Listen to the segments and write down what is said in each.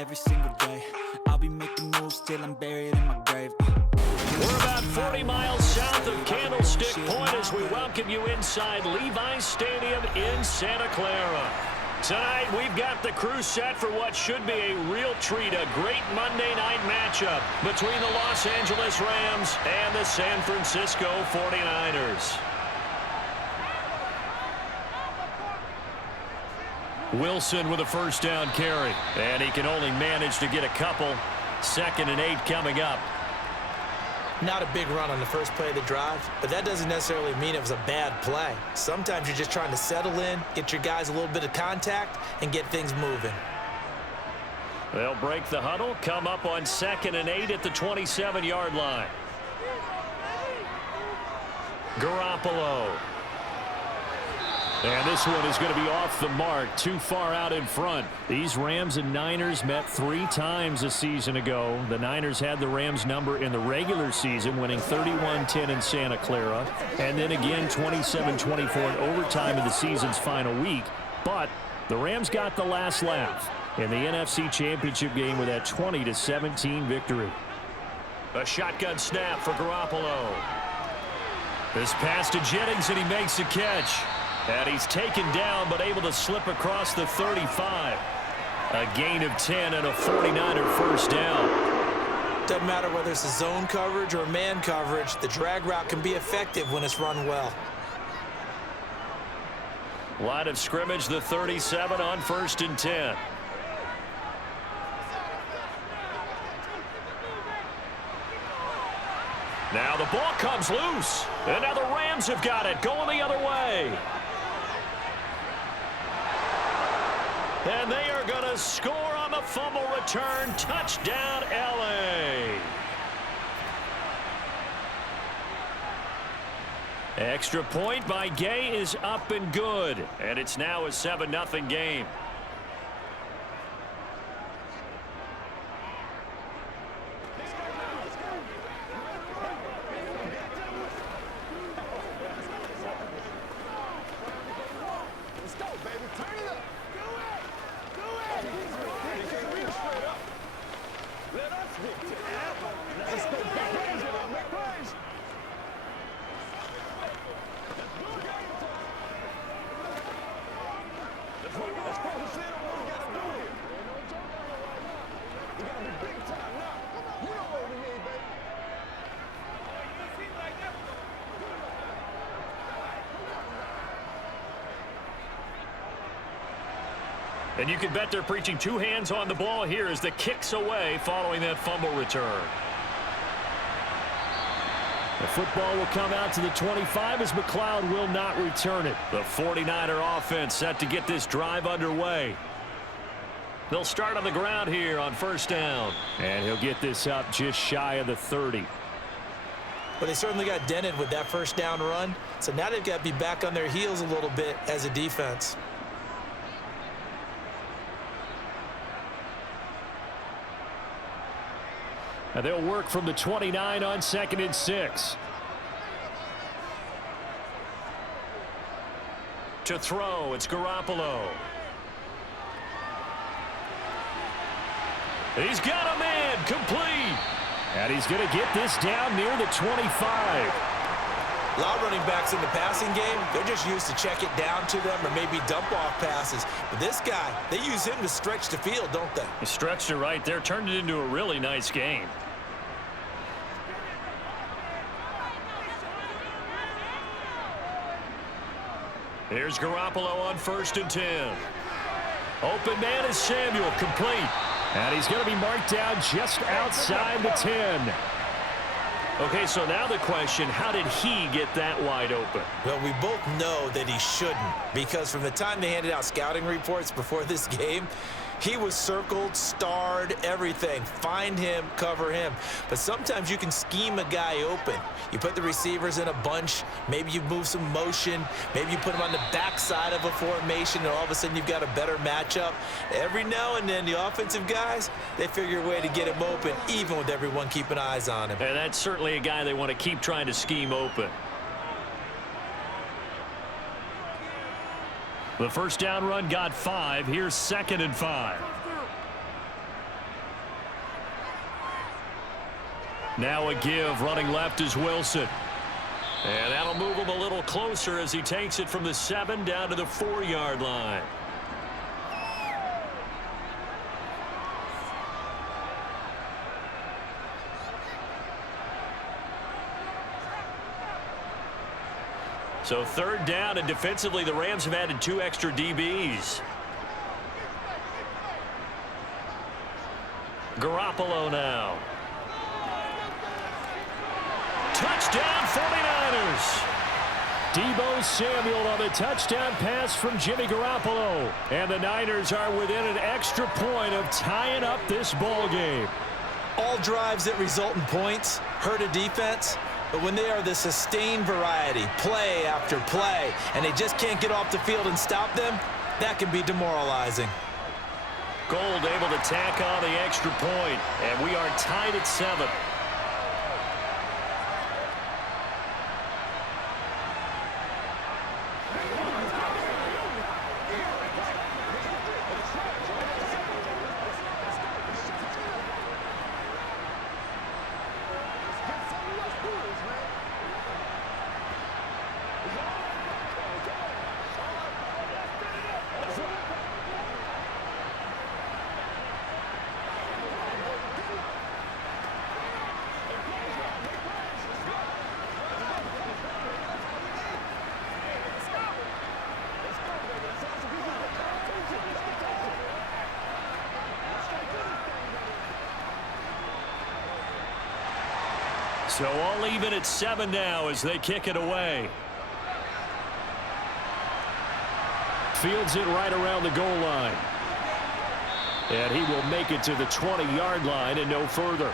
every single day. I'll be making moves till I'm buried in my grave. We're about 40 miles south of Candlestick Point as we welcome you inside Levi's Stadium in Santa Clara. Tonight, we've got the crew set for what should be a real treat, a great Monday night matchup between the Los Angeles Rams and the San Francisco 49ers. Wilson with a first down carry, and he can only manage to get a couple. 2nd and 8 coming up. Not a big run on the first play of the drive, but that doesn't necessarily mean it was a bad play. Sometimes you're just trying to settle in, get your guys a little bit of contact, and get things moving. They'll break the huddle, come up on 2nd and 8 at the 27-yard line. Garoppolo. And this one is going to be off the mark, too far out in front. These Rams and Niners met 3 times a season ago. The Niners had the Rams number in the regular season, winning 31-10 in Santa Clara, and then again 27-24 in overtime in the season's final week. But the Rams got the last laugh in the NFC Championship game with that 20-17 victory. A shotgun snap for Garoppolo. This pass to Jennings, and he makes a catch. And he's taken down, but able to slip across the 35. A gain of 10 and a 49er first down. Doesn't matter whether it's a zone coverage or man coverage, the drag route can be effective when it's run well. Line of scrimmage, the 37 on 1st and 10. Now the ball comes loose. And now the Rams have got it, going the other way. And they are going to score on the fumble return. Touchdown, L.A. Extra point by Gay is up and good. And it's now a 7-0 game. And you can bet they're preaching 2 hands on the ball here as the kick's away following that fumble return. The football will come out to the 25 as McLeod will not return it. The 49er offense set to get this drive underway. They'll start on the ground here on 1st down. And he'll get this up just shy of the 30. But they certainly got dented with that 1st down run. So now they've got to be back on their heels a little bit as a defense. And they'll work from the 29 on 2nd and 6. To throw, it's Garoppolo. He's got a man, complete. And he's going to get this down near the 25. A lot of running backs in the passing game, they're just used to check it down to them or maybe dump off passes. But this guy, they use him to stretch the field, don't they? He stretched it right there, turned it into a really nice game. Here's Garoppolo on 1st and 10. Open man is Samuel, complete. And he's going to be marked down just outside the 10. Okay, so now the question, how did he get that wide open? Well, we both know that he shouldn't, because from the time they handed out scouting reports before this game, he was circled, starred, everything. Find him, cover him. But sometimes you can scheme a guy open. You put the receivers in a bunch. Maybe you move some motion. Maybe you put them on the backside of a formation, and all of a sudden you've got a better matchup. Every now and then, the offensive guys, they figure a way to get him open, even with everyone keeping eyes on him. And that's certainly a guy they want to keep trying to scheme open. The 1st down run got 5. Here's 2nd and 5. Now a give. Running left is Wilson. And that'll move him a little closer as he takes it from the 7 down to the 4-yard line. So 3rd down, and defensively the Rams have added 2 extra DBs. Garoppolo now. Touchdown 49ers. Deebo Samuel on the touchdown pass from Jimmy Garoppolo. And the Niners are within an extra point of tying up this ball game. All drives that result in points hurt a defense, but when they are the sustained variety, play after play, and they just can't get off the field and stop them, that can be demoralizing. Gold able to tack on the extra point, and we are tied at 7. So all even at 7 now as they kick it away. Fields it right around the goal line. And he will make it to the 20-yard line and no further.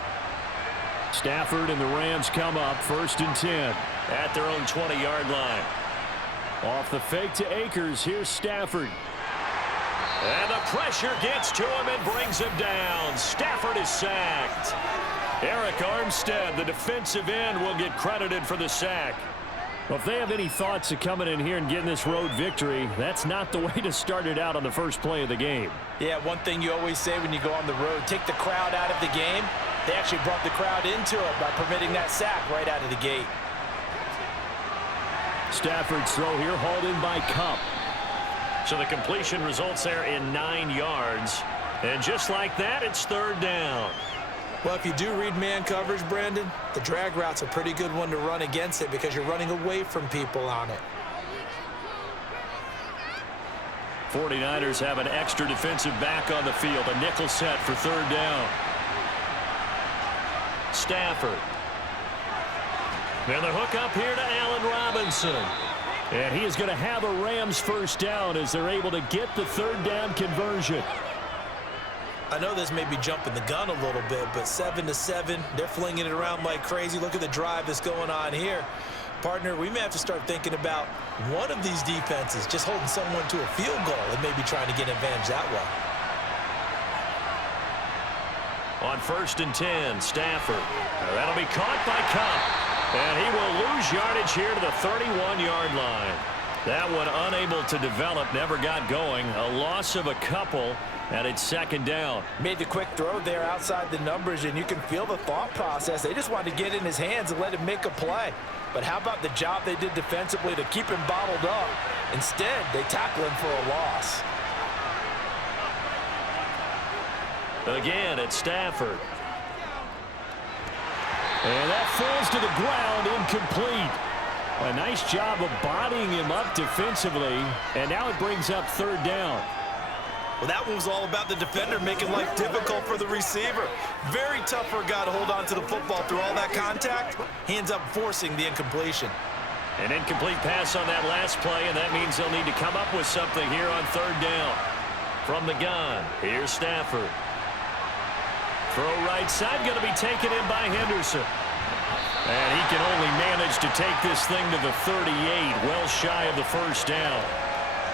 Stafford and the Rams come up 1st and 10 at their own 20-yard line. Off the fake to Akers, here's Stafford. And the pressure gets to him and brings him down. Stafford is sacked. Eric Armstead, the defensive end, will get credited for the sack. Well, if they have any thoughts of coming in here and getting this road victory, that's not the way to start it out on the first play of the game. Yeah, one thing you always say when you go on the road, take the crowd out of the game. They actually brought the crowd into it by permitting that sack right out of the gate. Stafford's throw here hauled in by Kupp. So the completion results there in 9 yards. And just like that, it's 3rd down. Well, if you do read man coverage, Brandon, the drag route's a pretty good one to run against it because you're running away from people on it. 49ers have an extra defensive back on the field. A nickel set for 3rd down. Stafford. Now the hook up here to Allen Robinson. And he is going to have a Rams 1st down as they're able to get the 3rd down conversion. I know this may be jumping the gun a little bit, but 7-7, they're flinging it around like crazy. Look at the drive that's going on here. Partner, we may have to start thinking about one of these defenses just holding someone to a field goal and maybe trying to get an advantage that way. On 1st and 10, Stafford. That'll be caught by Kupp. And he will lose yardage here to the 31-yard line. That one unable to develop, never got going. A loss of a couple. And it's 2nd down. Made the quick throw there outside the numbers, and you can feel the thought process. They just wanted to get in his hands and let him make a play. But how about the job they did defensively to keep him bottled up? Instead, they tackle him for a loss. Again, it's Stafford. And that falls to the ground, incomplete. A nice job of bodying him up defensively. And now it brings up 3rd down. Well, that one was all about the defender making life difficult for the receiver. Very tough for a guy to hold on to the football through all that contact. He ends up forcing the incompletion. An incomplete pass on that last play, and that means they'll need to come up with something here on 3rd down. From the gun, here's Stafford. Throw right side, going to be taken in by Henderson. And he can only manage to take this thing to the 38, well shy of the 1st down.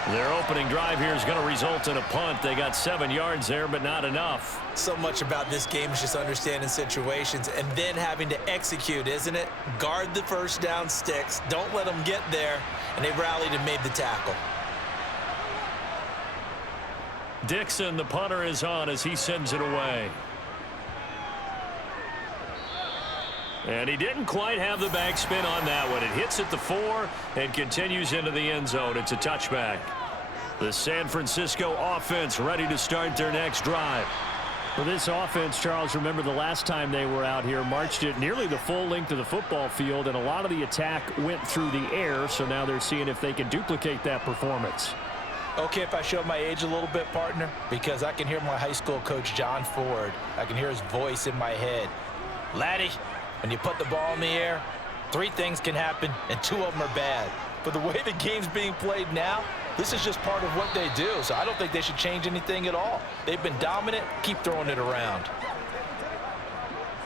Their opening drive here is going to result in a punt. They got 7 yards there, but not enough. So much about this game is just understanding situations and then having to execute, isn't it? Guard the 1st down sticks. Don't let them get there. And they rallied and made the tackle. Dixon, the punter, is on as he sends it away. And he didn't quite have the backspin on that one. It hits at the 4 and continues into the end zone. It's a touchback. The San Francisco offense ready to start their next drive. For this offense, Charles, remember the last time they were out here, marched it nearly the full length of the football field, and a lot of the attack went through the air, so now they're seeing if they can duplicate that performance. Okay, if I show my age a little bit, partner, because I can hear my high school coach, John Ford. I can hear his voice in my head. Laddie, when you put the ball in the air, 3 things can happen, and 2 of them are bad. But the way the game's being played now, this is just part of what they do, so I don't think they should change anything at all. They've been dominant. Keep throwing it around.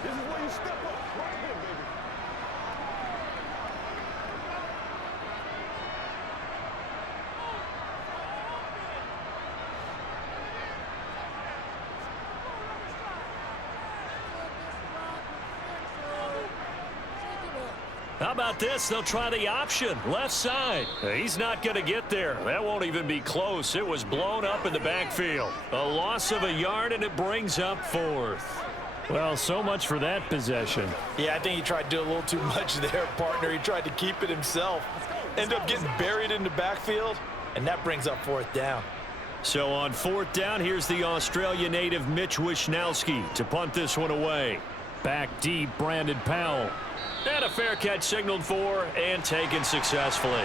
This is where you step up. Right here, baby. How about this? They'll try the option. Left side. He's not going to get there. That won't even be close. It was blown up in the backfield. A loss of a yard, and it brings up 4th. Well, so much for that possession. Yeah, I think he tried to do a little too much there, partner. He tried to keep it himself. Ended up getting buried in the backfield, and that brings up 4th down. So on 4th down, here's the Australia native Mitch Wishnowski to punt this one away. Back deep, Brandon Powell. And a fair catch signaled for and taken successfully.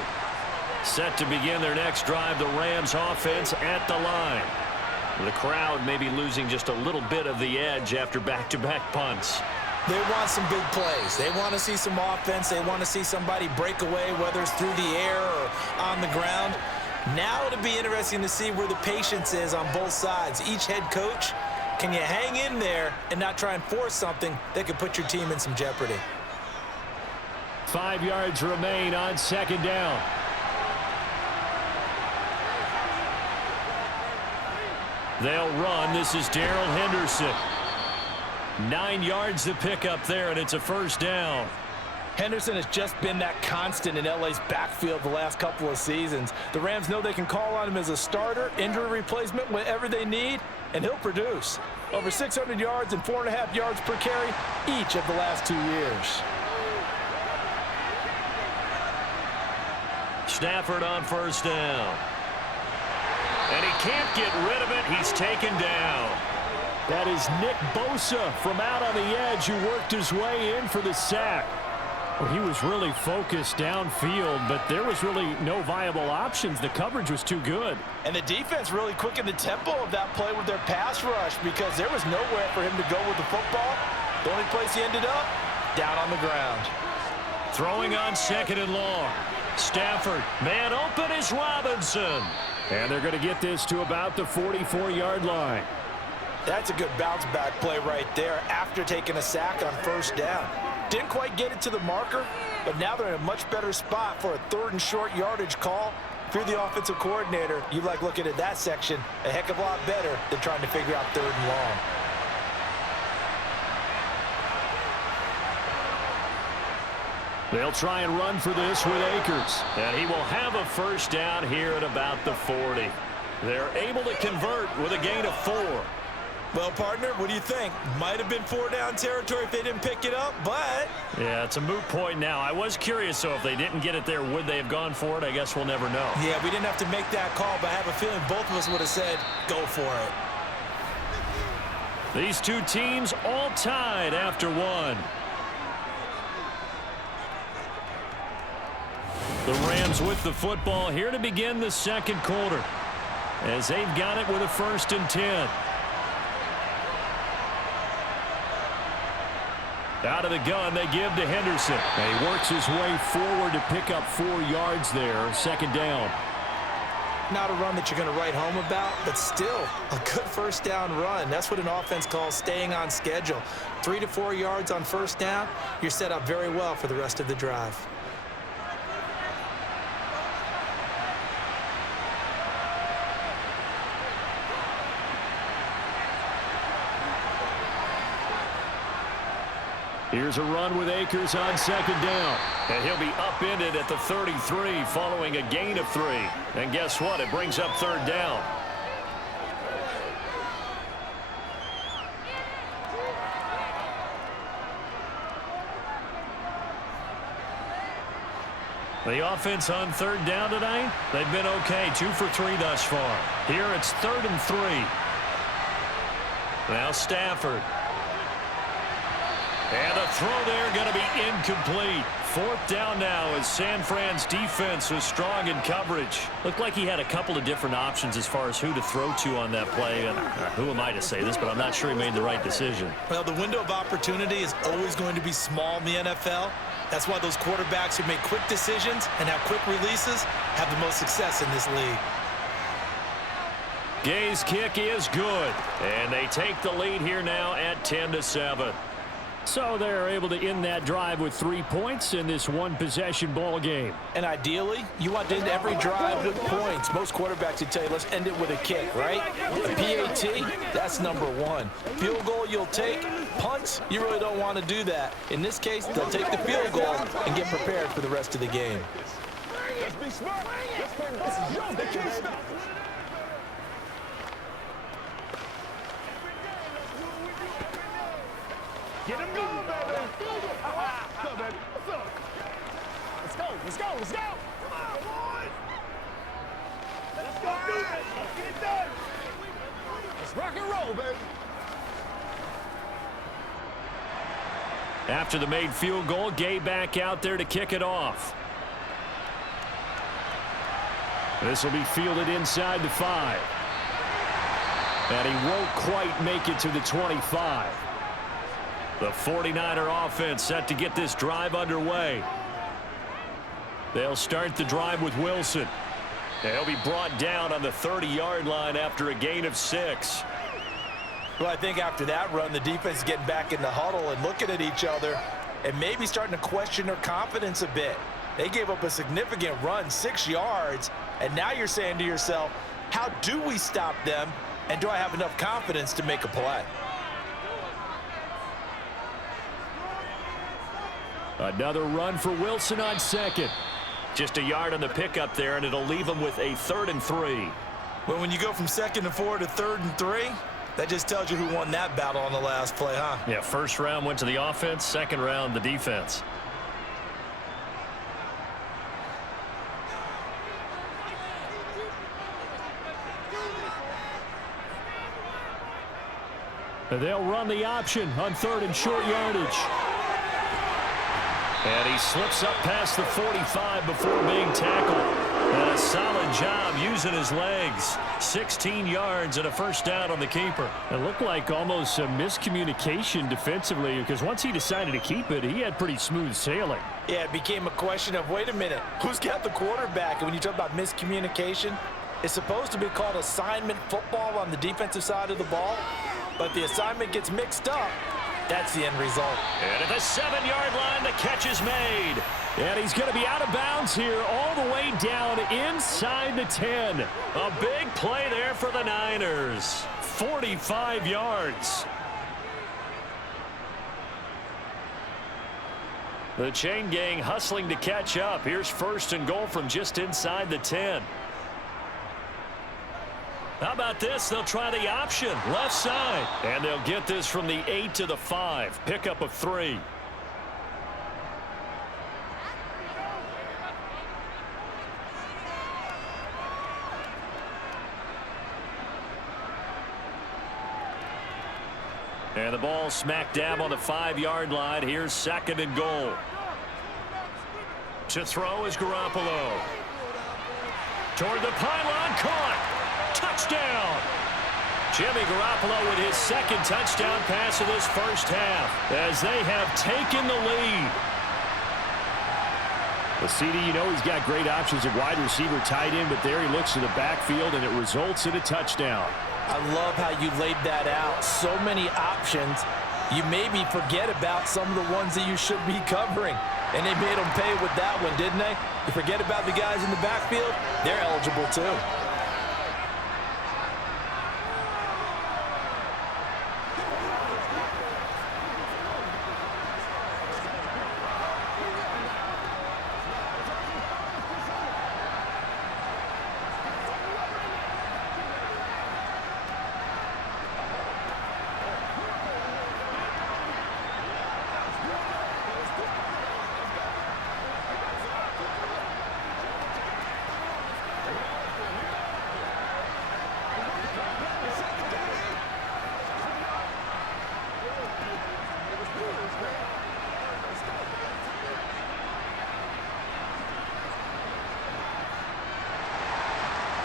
Set to begin their next drive, the Rams offense at the line. The crowd may be losing just a little bit of the edge after back-to-back punts. They want some big plays. They want to see some offense. They want to see somebody break away, whether it's through the air or on the ground. Now it'll be interesting to see where the patience is on both sides. Each head coach, can you hang in there and not try and force something that could put your team in some jeopardy? 5 yards remain on 2nd down. They'll run. This is Darrell Henderson. 9 yards to pick up there, and it's a 1st down. Henderson has just been that constant in LA's backfield the last couple of seasons. The Rams know they can call on him as a starter, injury replacement, whatever they need, and he'll produce. Over 600 yards and 4.5 yards per carry each of the last 2 years. Stafford on 1st down. And he can't get rid of it. He's taken down. That is Nick Bosa from out on the edge who worked his way in for the sack. Well, he was really focused downfield, but there was really no viable options. The coverage was too good. And the defense really quickened the tempo of that play with their pass rush because there was nowhere for him to go with the football. The only place he ended up, down on the ground. Throwing on 2nd and long. Stafford, man open is Robinson. And they're going to get this to about the 44-yard line. That's a good bounce-back play right there after taking a sack on 1st down. Didn't quite get it to the marker, but now they're in a much better spot for a 3rd and short yardage call. If you're the offensive coordinator, you like looking at that section a heck of a lot better than trying to figure out 3rd and long. They'll try and run for this with Akers. And he will have a 1st down here at about the 40. They're able to convert with a gain of 4. Well, partner, what do you think? Might have been 4-down territory if they didn't pick it up, but... Yeah, it's a moot point now. I was curious, so if they didn't get it there, would they have gone for it? I guess we'll never know. Yeah, we didn't have to make that call, but I have a feeling both of us would have said, go for it. These two teams all tied after 1. The Rams with the football here to begin the 2nd quarter as they've got it with a 1st and 10. Out of the gun, they give to Henderson. And he works his way forward to pick up 4 yards there, 2nd down. Not a run that you're going to write home about, but still a good 1st down run. That's what an offense calls staying on schedule. 3 to 4 yards on 1st down, you're set up very well for the rest of the drive. Here's a run with Akers on 2nd down. And he'll be upended at the 33 following a gain of 3. And guess what? It brings up 3rd down. The offense on third down tonight, they've been okay. 2 for 3 thus far. Here it's 3rd and 3. Now Stafford. And the throw there going to be incomplete. 4th down now as San Fran's defense was strong in coverage. Looked like he had a couple of different options as far as who to throw to on that play. And who am I to say this, but I'm not sure he made the right decision. Well, the window of opportunity is always going to be small in the NFL. That's why those quarterbacks who make quick decisions and have quick releases have the most success in this league. Gay's kick is good. And they take the lead here now at 10-7. So they're able to end that drive with 3 points in this one-possession ball game. And ideally, you want to end every drive with points. Most quarterbacks would tell you, let's end it with a kick, right? A PAT, that's number 1. Field goal you'll take. Punts, you really don't want to do that. In this case, they'll take the field goal and get prepared for the rest of the game. Let's be smart. Let's play this young. They can't stop. Get him going, baby. What's up, baby? What's up? Let's go. Let's go. Let's go. Come on, boys. Let's go do this. Let's get it done. Let's rock and roll, baby. After the made field goal, Gay back out there to kick it off. This will be fielded inside the 5. And he won't quite make it to the 25. The 49er offense set to get this drive underway. They'll start the drive with Wilson. And he'll be brought down on the 30-yard line after a gain of 6. Well, I think after that run, the defense is getting back in the huddle and looking at each other and maybe starting to question their confidence a bit. They gave up a significant run, 6 yards, and now you're saying to yourself, how do we stop them, and do I have enough confidence to make a play? Another run for Wilson on second. Just a yard on the pickup there, and it'll leave him with a 3rd and 3. Well, when you go from 2nd and 4 to 3rd and 3, that just tells you who won that battle on the last play, huh? Yeah, first round went to the offense, second round the defense. They'll run the option on 3rd and short yardage. And he slips up past the 45 before being tackled. And a solid job using his legs. 16 yards and a first down on the keeper. It looked like almost a miscommunication defensively, because once he decided to keep it, he had pretty smooth sailing. Yeah, it became a question of, wait a minute, who's got the quarterback? And when you talk about miscommunication, it's supposed to be called assignment football on the defensive side of the ball, but the assignment gets mixed up. That's the end result. And at the 7-yard line, the catch is made. And he's going to be out of bounds here all the way down inside the 10. A big play there for the Niners. 45 yards. The chain gang hustling to catch up. Here's 1st and goal from just inside the 10. How about this? They'll try the option, left side. And they'll get this from the 8 to the 5. Pickup of 3. And the ball smack dab on the 5-yard line. Here's 2nd and goal. To throw is Garoppolo. Toward the pylon, caught. Touchdown! Jimmy Garoppolo with his 2nd touchdown pass of this first half as they have taken the lead. Well, CD, you know he's got great options at wide receiver, tight end, but there he looks to the backfield, and it results in a touchdown. I love how you laid that out. So many options. You maybe forget about some of the ones that you should be covering. And they made them pay with that one, didn't they? You forget about the guys in the backfield, they're eligible too.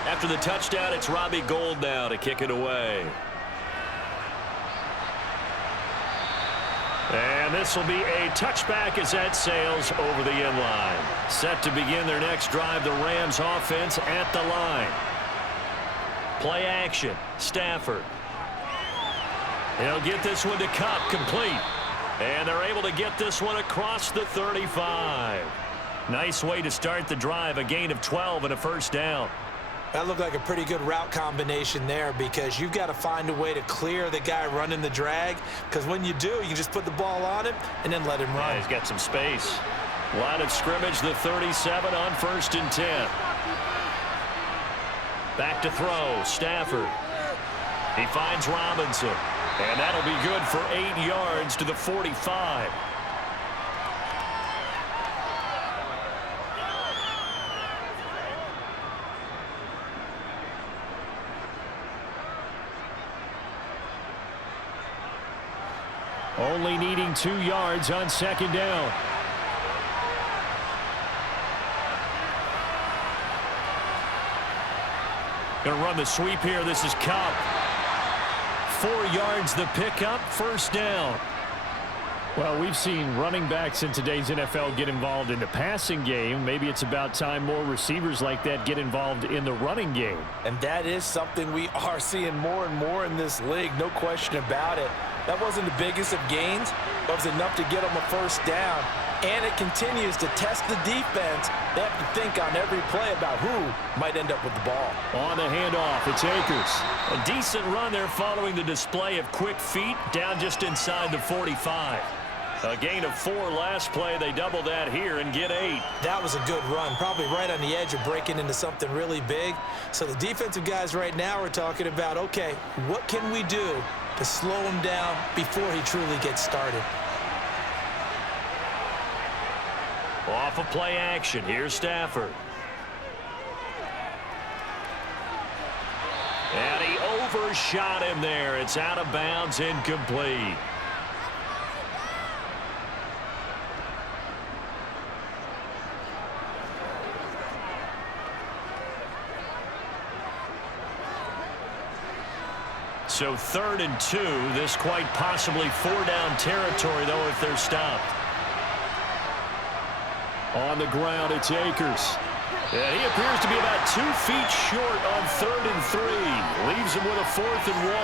After the touchdown, it's Robbie Gould now to kick it away. And this will be a touchback as that sails over the end line. Set to begin their next drive, the Rams offense at the line. Play action, Stafford. He'll get this one to Kupp, complete. And they're able to get this one across the 35. Nice way to start the drive, a gain of 12 and a first down. That looked like a pretty good route combination there because you've got to find a way to clear the guy running the drag, because when you do, you can just put the ball on him and then let him run. Yeah, he's got some space. Line of scrimmage, the 37 on 1st and 10. Back to throw, Stafford. He finds Robinson. And that'll be good for 8 yards to the 45. Only needing 2 yards on 2nd down. Going to run the sweep here. This is Kupp. 4 yards the pickup, first down. Well, we've seen running backs in today's NFL get involved in the passing game. Maybe it's about time more receivers like that get involved in the running game. And that is something we are seeing more and more in this league, no question about it. That wasn't the biggest of gains, but it was enough to get them a first down. And it continues to test the defense. They have to think on every play about who might end up with the ball. On the handoff, it's Akers. A decent run there following the display of quick feet down just inside the 45. A gain of 4 last play. They double that here and get 8. That was a good run, probably right on the edge of breaking into something really big. So the defensive guys right now are talking about, okay, what can we do to slow him down before he truly gets started? Off of play action, here's Stafford. And he overshot him there. It's out of bounds, incomplete. So 3rd and 2, this quite possibly 4-down territory, though, if they're stopped. On the ground, it's Akers. And he appears to be about 2 feet short on 3rd and 3. Leaves him with a 4th and 1.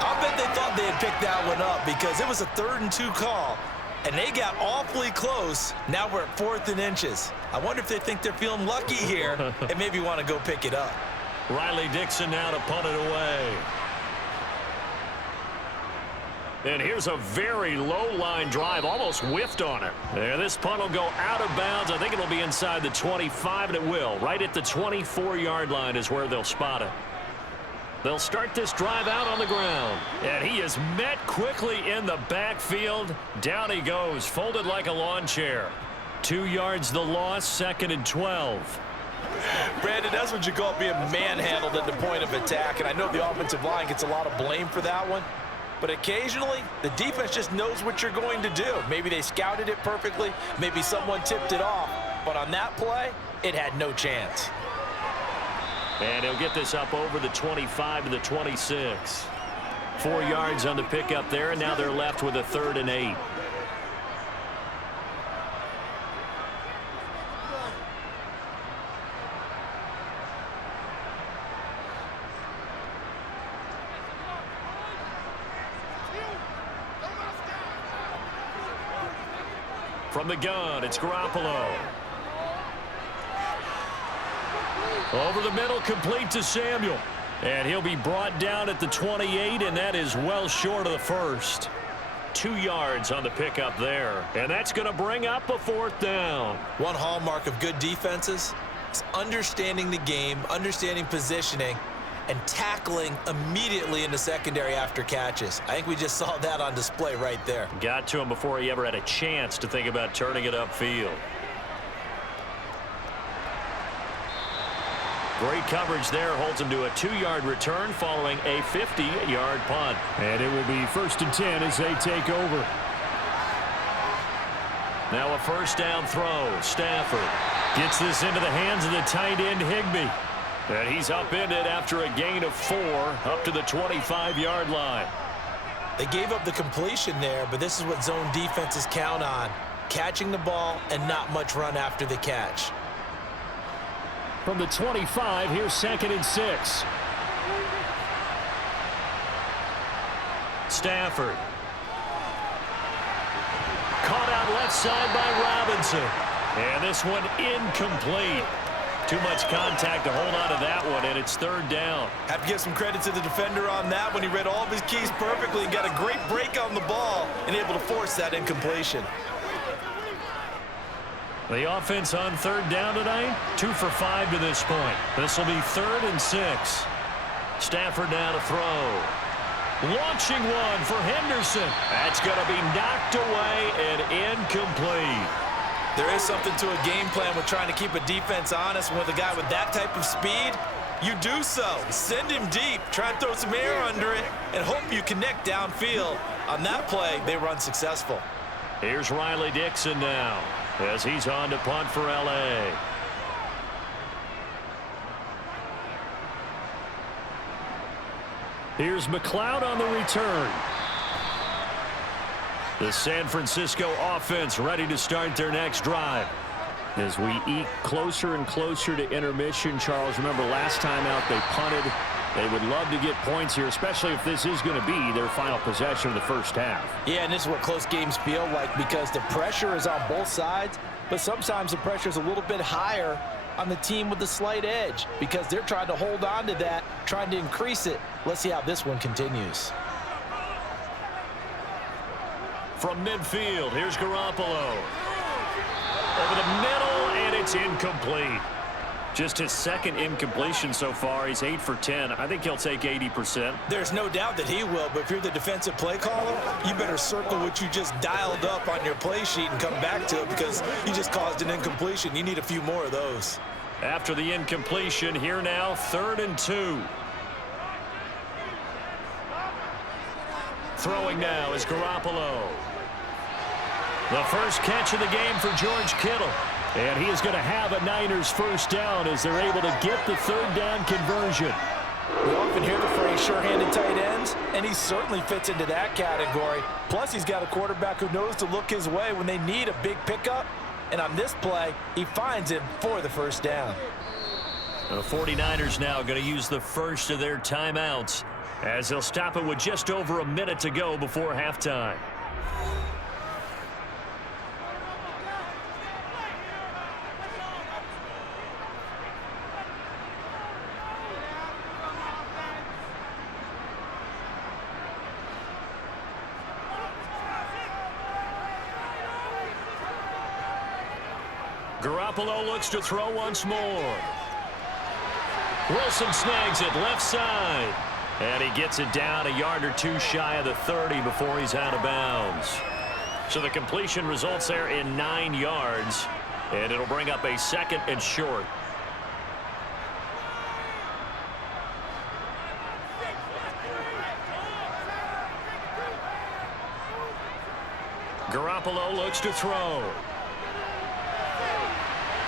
I bet they thought they had picked that one up because it was a 3rd and 2 call, and they got awfully close. Now we're at 4th and inches. I wonder if they think they're feeling lucky here and maybe want to go pick it up. Riley Dixon now to punt it away. And here's a very low-line drive, almost whiffed on it. And this punt will go out of bounds. I think it'll be inside the 25, and it will. Right at the 24-yard line is where they'll spot it. They'll start this drive out on the ground. And he is met quickly in the backfield. Down he goes, folded like a lawn chair. 2 yards the loss, 2nd and 12. Brandon, that's what you call being manhandled at the point of attack. And I know the offensive line gets a lot of blame for that one. But occasionally, the defense just knows what you're going to do. Maybe they scouted it perfectly. Maybe someone tipped it off. But on that play, it had no chance. And he'll get this up over the 25 to the 26. 4 yards on the pickup there, and now they're left with a 3rd and 8. From the gun, it's Garoppolo. Over the middle, complete to Samuel. And he'll be brought down at the 28, and that is well short of the first. 2 yards on the pickup there. And that's going to bring up a 4th down. One hallmark of good defenses is understanding the game, understanding positioning, and tackling immediately in the secondary after catches. I think we just saw that on display right there. Got to him before he ever had a chance to think about turning it upfield. Great coverage there, holds him to a 2-yard return following a 50-yard punt. And it will be 1st and 10 as they take over. Now a 1st down throw. Stafford gets this into the hands of the tight end Higbee. And he's upended after a gain of 4 up to the 25-yard line. They gave up the completion there, but this is what zone defenses count on. Catching the ball and not much run after the catch. From the 25, here's 2nd and 6. Stafford. Caught out left side by Robinson. And this one incomplete. Too much contact to hold on to that one, and it's 3rd down. Have to give some credit to the defender on that when he read all of his keys perfectly and got a great break on the ball and able to force that incompletion. The offense on 3rd down tonight, 2 for 5 to this point. This will be 3rd and 6. Stafford now to throw. Launching one for Henderson. That's going to be knocked away and incomplete. There is something to a game plan with trying to keep a defense honest. With a guy with that type of speed, you do so. Send him deep, try and throw some air under it, and hope you connect downfield. On that play, they run successful. Here's Riley Dixon now as he's on to punt for L.A. Here's McLeod on the return. The San Francisco offense ready to start their next drive. As we eke closer and closer to intermission, Charles, remember last time out they punted. They would love to get points here, especially if this is going to be their final possession of the first half. Yeah, and this is what close games feel like because the pressure is on both sides, but sometimes the pressure is a little bit higher on the team with the slight edge because they're trying to hold on to that, trying to increase it. Let's see how this one continues. From midfield, here's Garoppolo. Over the middle, and it's incomplete. Just his 2nd incompletion so far. He's 8 for 10. I think he'll take 80%. There's no doubt that he will, but if you're the defensive play caller, you better circle what you just dialed up on your play sheet and come back to it because you just caused an incompletion. You need a few more of those. After the incompletion, here now, 3rd and 2. Throwing now is Garoppolo. The first catch of the game for George Kittle. And he is going to have a Niners first down as they're able to get the 3rd down conversion. We often hear the phrase sure-handed tight ends, and he certainly fits into that category. Plus, he's got a quarterback who knows to look his way when they need a big pickup. And on this play, he finds him for the first down. The 49ers now going to use the first of their timeouts as they'll stop it with just over a minute to go before halftime. Garoppolo looks to throw once more. Wilson snags it left side. And he gets it down a yard or 2 shy of the 30 before he's out of bounds. So the completion results there in 9 yards. And it'll bring up a 2nd and short. Garoppolo looks to throw.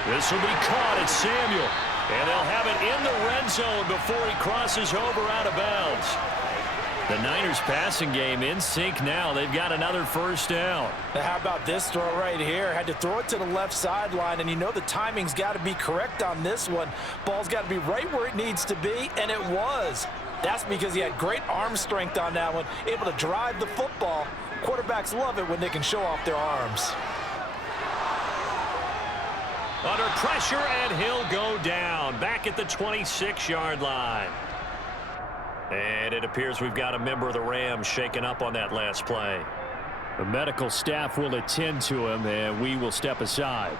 This will be caught at Samuel. And they'll have it in the red zone before he crosses over out of bounds. The Niners passing game in sync now. They've got another first down. Now how about this throw right here? Had to throw it to the left sideline, and you know the timing's got to be correct on this one. Ball's got to be right where it needs to be, and it was. That's because he had great arm strength on that one, able to drive the football. Quarterbacks love it when they can show off their arms. Under pressure, and he'll go down back at the 26-yard line. And it appears we've got a member of the Rams shaken up on that last play. The medical staff will attend to him, and we will step aside.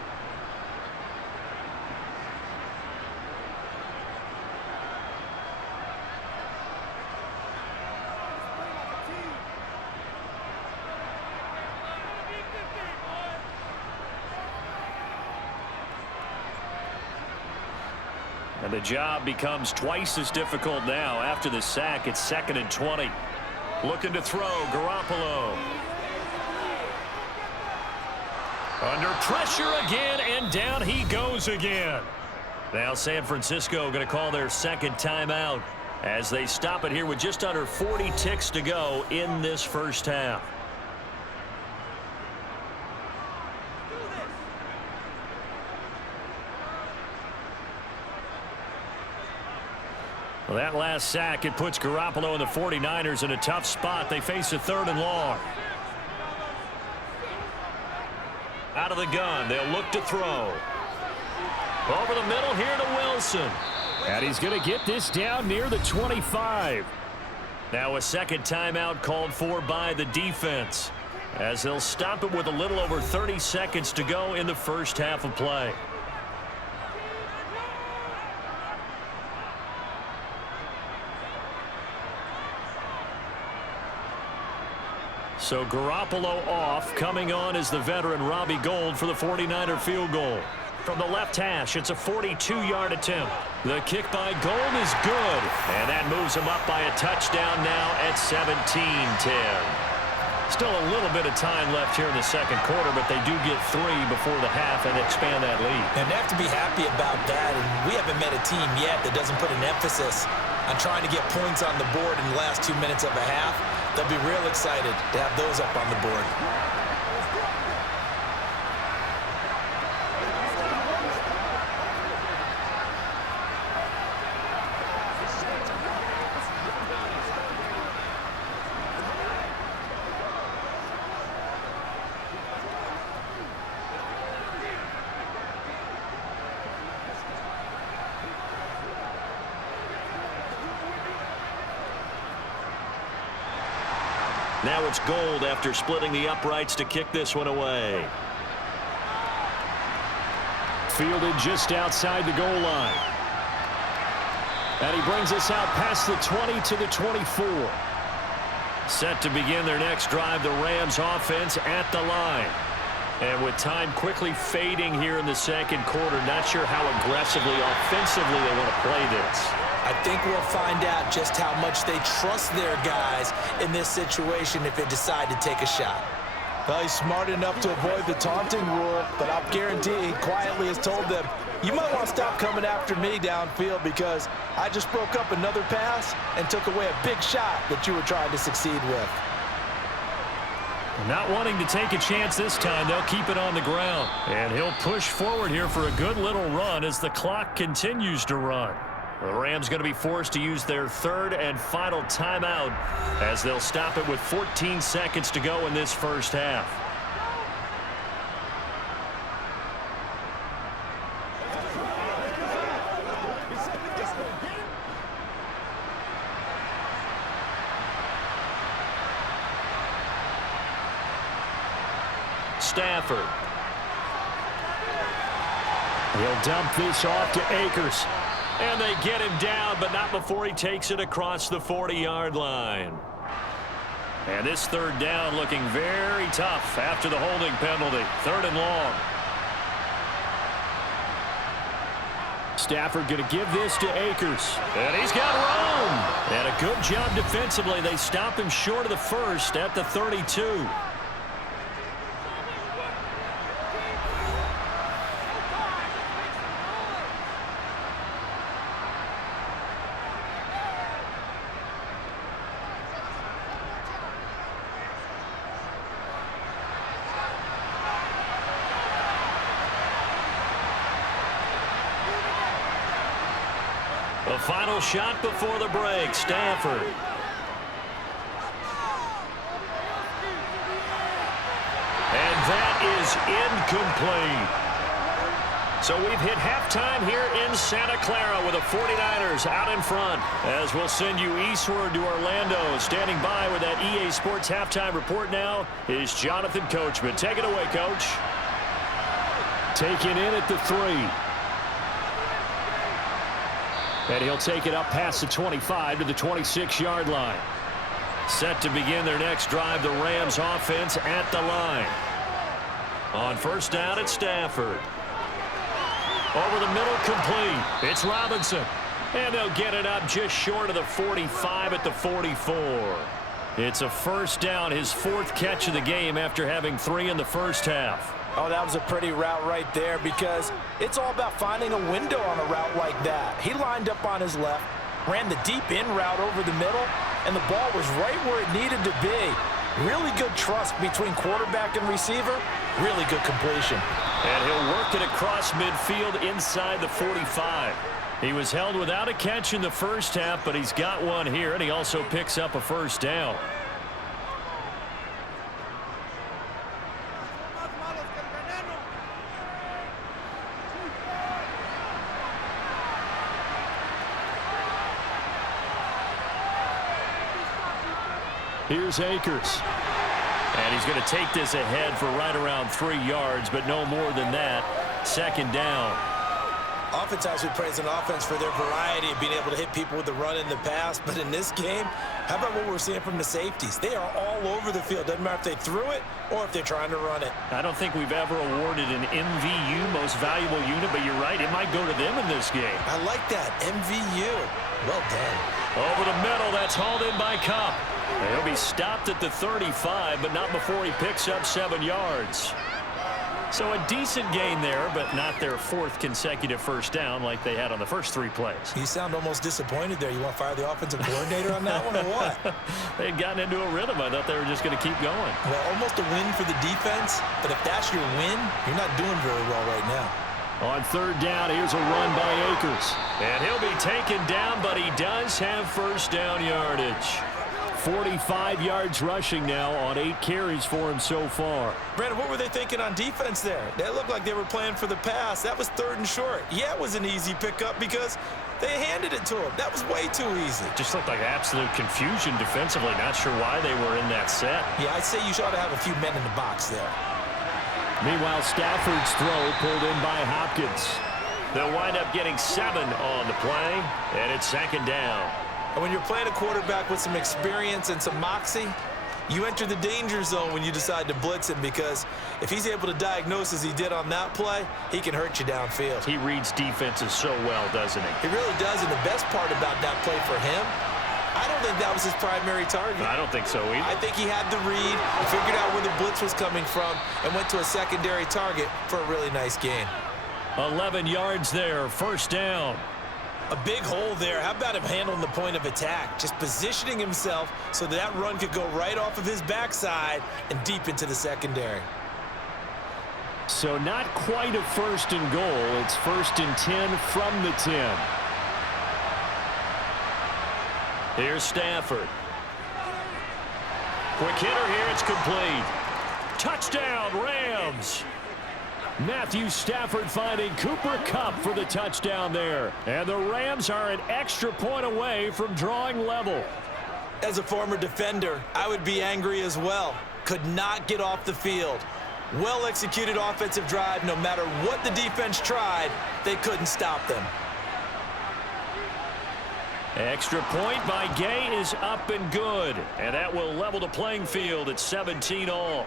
And the job becomes twice as difficult now. After the sack, it's 2nd and 20. Looking to throw, Garoppolo. Under pressure again, and down he goes again. Now San Francisco going to call their second timeout as they stop it here with just under 40 ticks to go in this first half. Well, that last sack, it puts Garoppolo and the 49ers in a tough spot. They face a 3rd and long. Out of the gun, they'll look to throw. Over the middle here to Wilson. And he's going to get this down near the 25. Now a second timeout called for by the defense, as they'll stop it with a little over 30 seconds to go in the first half of play. So Garoppolo off. Coming on is the veteran Robbie Gould for the 49er field goal. From the left hash, it's a 42-yard attempt. The kick by Gould is good, and that moves him up by a touchdown now at 17-10. Still a little bit of time left here in the second quarter, but they do get 3 before the half and expand that lead. And they have to be happy about that, and we haven't met a team yet that doesn't put an emphasis on trying to get points on the board in the last 2 minutes of a half. They'll be real excited to have those up on the board. Now it's Gould after splitting the uprights to kick this one away. Fielded just outside the goal line. And he brings us out past the 20 to the 24. Set to begin their next drive, the Rams offense at the line. And with time quickly fading here in the second quarter, not sure how aggressively, offensively they want to play this. I think we'll find out just how much they trust their guys in this situation if they decide to take a shot. Well, he's smart enough to avoid the taunting rule, but I'll guarantee he quietly has told them, you might want to stop coming after me downfield because I just broke up another pass and took away a big shot that you were trying to succeed with. Not wanting to take a chance this time, they'll keep it on the ground. And he'll push forward here for a good little run as the clock continues to run. The Rams going to be forced to use their 3rd and final timeout as they'll stop it with 14 seconds to go in this first half. Stafford. He'll dump this off to Akers. And they get him down, but not before he takes it across the 40-yard line. And this 3rd down looking very tough after the holding penalty. 3rd and long. Stafford going to give this to Akers. And he's got room. And a good job defensively. They stop him short of the first at the 32. The final shot before the break, Stafford. And that is incomplete. So we've hit halftime here in Santa Clara with the 49ers out in front. As we'll send you eastward to Orlando. Standing by with that EA Sports halftime report now is Jonathan Coachman. Take it away, Coach. Taken in at the 3. And he'll take it up past the 25 to the 26-yard line. Set to begin their next drive, the Rams offense at the line. On first down, it's Stafford. Over the middle, complete. It's Robinson. And they'll get it up just short of the 45 at the 44. It's a first down, his 4th catch of the game after having 3 in the first half. Oh, that was a pretty route right there because it's all about finding a window on a route like that. He lined up on his left, ran the deep in route over the middle, and the ball was right where it needed to be. Really good trust between quarterback and receiver. Really good completion. And he'll work it across midfield inside the 45. He was held without a catch in the first half, but he's got one here, and he also picks up a first down. Here's Akers. And he's going to take this ahead for right around 3 yards, but no more than that. Second down. Oftentimes we praise an offense for their variety of being able to hit people with the run in the pass, but in this game, how about what we're seeing from the safeties? They are all over the field. Doesn't matter if they threw it or if they're trying to run it. I don't think we've ever awarded an MVU, most valuable unit, but you're right, it might go to them in this game. I like that, MVU. Well done. Over the middle, that's hauled in by Cup. He'll be stopped at the 35, but not before he picks up 7 yards. So a decent gain there, but not their 4th consecutive first down like they had on the first 3 plays. You sound almost disappointed there. You want to fire the offensive coordinator on that one or what? They had gotten into a rhythm. I thought they were just going to keep going. Well, almost a win for the defense, but if that's your win, you're not doing very well right now. On 3rd down, here's a run by Akers. And he'll be taken down, but he does have first down yardage. 45 yards rushing now on 8 carries for him so far. Brandon, what were they thinking on defense there? They looked like they were playing for the pass. That was 3rd and short. Yeah, it was an easy pickup because they handed it to him. That was way too easy. Just looked like absolute confusion defensively. Not sure why they were in that set. Yeah, I'd say you ought to have a few men in the box there. Meanwhile, Stafford's throw pulled in by Hopkins. They'll wind up getting 7 on the play, and it's 2nd down. And when you're playing a quarterback with some experience and some moxie, you enter the danger zone when you decide to blitz him because if he's able to diagnose as he did on that play, he can hurt you downfield. He reads defenses so well, doesn't he? He really does, and the best part about that play for him, I don't think that was his primary target. I don't think so either. I think he had the read, figured out where the blitz was coming from, and went to a secondary target for a really nice gain. 11 yards there, first down. A big hole there. How about him handling the point of attack? Just positioning himself so that run could go right off of his backside and deep into the secondary. So not quite a 1st and goal. It's 1st and 10 from the 10. Here's Stafford. Quick hitter here. It's complete. Touchdown, Rams. Matthew Stafford finding Cooper Kupp for the touchdown there. And the Rams are an extra point away from drawing level. As a former defender, I would be angry as well. Could not get off the field. Well-executed offensive drive. No matter what the defense tried, they couldn't stop them. Extra point by Gay is up and good. And that will level the playing field at 17 all.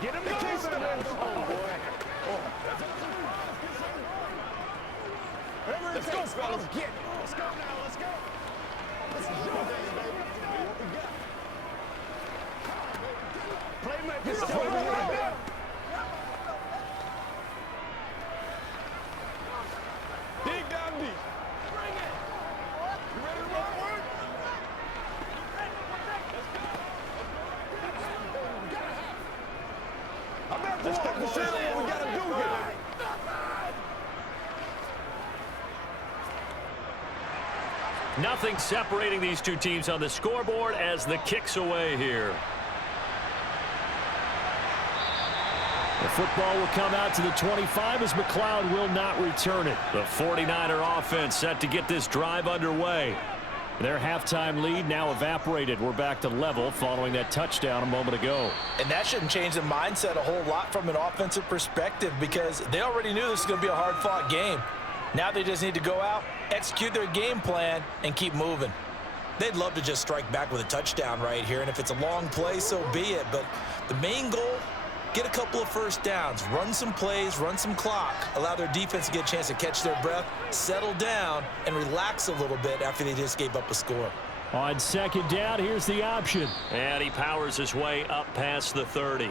Get him the case of that. Oh, boy. Let's go, fellas. Get. Let's go now. Let's go. This is your day, baby. What we got? Playmaker. Let's go. Dig down deep. Bring it. You ready to run work? Let's take the shit on what we gotta do here. Nothing separating these two teams on the scoreboard as the kick's away here. The football will come out to the 25 as McLeod will not return it. The 49er offense set to get this drive underway. Their halftime lead now evaporated. We're back to level following that touchdown a moment ago. And that shouldn't change the mindset a whole lot from an offensive perspective because they already knew this was going to be a hard-fought game. Now they just need to go out, execute their game plan, and keep moving. They'd love to just strike back with a touchdown right here, and if it's a long play, so be it. But the main goal, get a couple of first downs, run some plays, run some clock, allow their defense to get a chance to catch their breath, settle down, and relax a little bit after they just gave up a score. On second down, here's the option. And he powers his way up past the 30.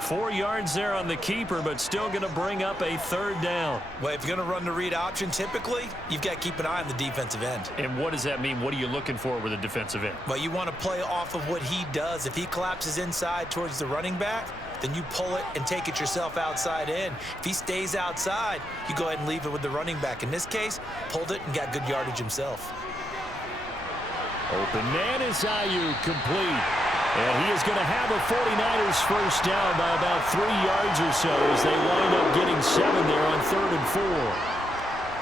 4 yards there on the keeper, but still going to bring up a third down. Well, if you're going to run the read option, typically, you've got to keep an eye on the defensive end. And what does that mean? What are you looking for with a defensive end? Well, you want to play off of what he does. If he collapses inside towards the running back, then you pull it and take it yourself outside in. If he stays outside, you go ahead and leave it with the running back. In this case, pulled it and got good yardage himself. Open man is Ayuk, complete. And he is going to have a 49ers first down by about 3 yards or so as they wind up getting 7 there on 3rd and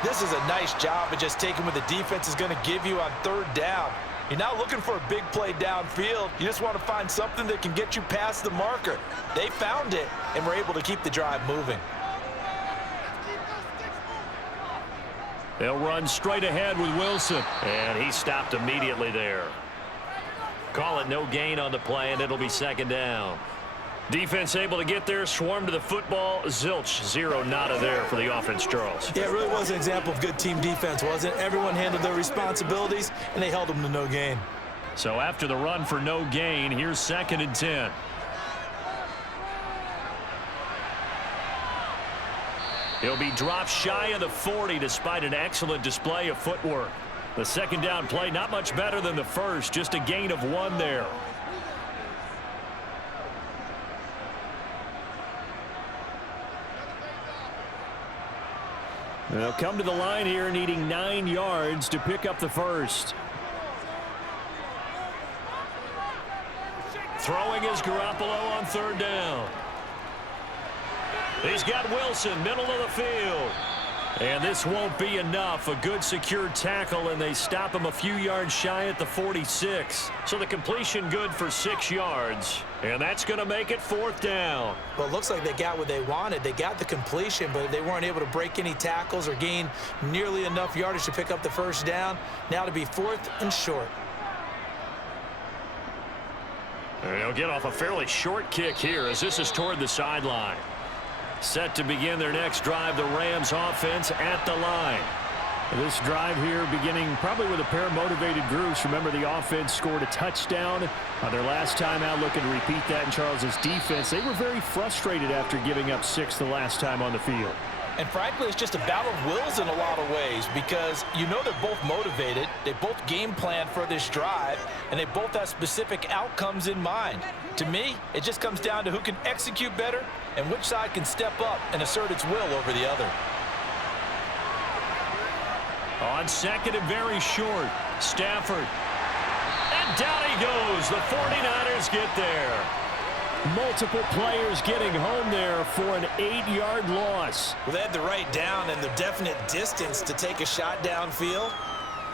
4. This is a nice job of just taking what the defense is going to give you on 3rd down. You're not looking for a big play downfield. You just want to find something that can get you past the marker. They found it and were able to keep the drive moving. They'll run straight ahead with Wilson. And he stopped immediately there. Call it no gain on the play, and it'll be 2nd down. Defense able to get there, swarm to the football. Zilch, 0 nada there for the offense, Charles. Yeah, it really was an example of good team defense, wasn't it? Everyone handled their responsibilities, and they held them to no gain. So after the run for no gain, here's 2nd and 10. He'll be dropped shy of the 40 despite an excellent display of footwork. The 2nd down play not much better than the first, just a gain of 1 there. They'll come to the line here needing 9 yards to pick up the first. Throwing is Garoppolo on 3rd down. He's got Wilson, middle of the field. And this won't be enough. A good secured tackle, and they stop him a few yards shy at the 46. So the completion good for 6 yards. And that's going to make it 4th down. Well, it looks like they got what they wanted. They got the completion, but they weren't able to break any tackles or gain nearly enough yardage to pick up the first down. Now to be 4th and short. They'll get off a fairly short kick here as this is toward the sideline. Set to begin their next drive, the Rams offense at the line. This drive here beginning probably with a pair of motivated groups. Remember, the offense scored a touchdown on their last time out, looking to repeat that in Charles's defense. They were very frustrated after giving up 6 the last time on the field. And frankly, it's just a battle of wills in a lot of ways because you know they're both motivated. They both game plan for this drive, and they both have specific outcomes in mind. To me, it just comes down to who can execute better and which side can step up and assert its will over the other. On 2nd and very short, Stafford. And down he goes. The 49ers get there. Multiple players getting home there for an 8-yard loss. Well, they had the right down and the definite distance to take a shot downfield,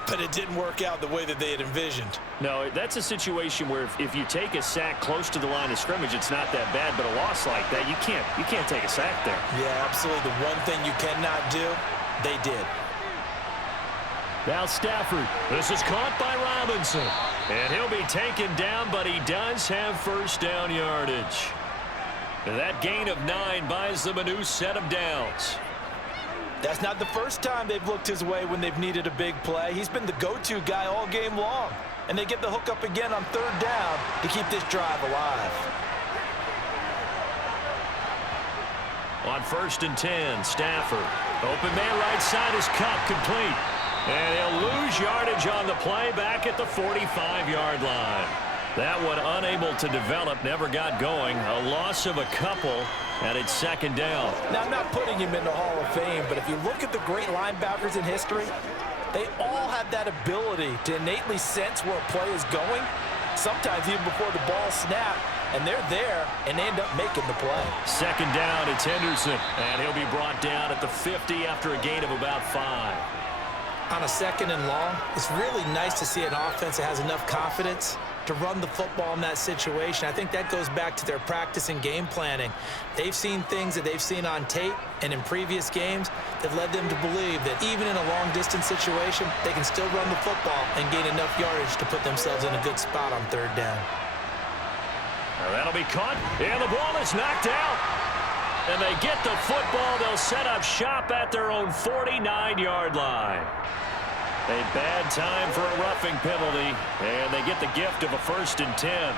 but it didn't work out the way that they had envisioned. No, that's a situation where if you take a sack close to the line of scrimmage, it's not that bad, but a loss like that, you can't take a sack there. Yeah, absolutely. The one thing you cannot do, they did. Now Stafford. This is caught by Robinson. And he'll be taken down, but he does have first down yardage. And that gain of 9 buys them a new set of downs. That's not the first time they've looked his way when they've needed a big play. He's been the go-to guy all game long. And they get the hook up again on 3rd down to keep this drive alive. On 1st and 10, Stafford. Open man right side is cut, complete. And he'll lose yardage on the play back at the 45-yard line. That one unable to develop, never got going. A loss of a couple, and it's 2nd down. Now, I'm not putting him in the Hall of Fame, but if you look at the great linebackers in history, they all have that ability to innately sense where a play is going, sometimes even before the ball snaps, and they're there, and they end up making the play. 2nd down, it's Henderson, and he'll be brought down at the 50 after a gain of about 5. On a 2nd and long, it's really nice to see an offense that has enough confidence to run the football in that situation. I think that goes back to their practice and game planning. They've seen things that they've seen on tape and in previous games that led them to believe that even in a long-distance situation, they can still run the football and gain enough yardage to put themselves in a good spot on 3rd down. Now that'll be caught, and the ball is knocked out. And they get the football. They'll set up shop at their own 49-yard line. A bad time for a roughing penalty, and they get the gift of a 1st and 10.